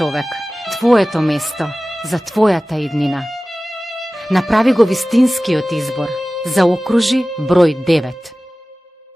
човек, твоето место за твојата иднина. Направи го вистинскиот избор. Заокружи број 9.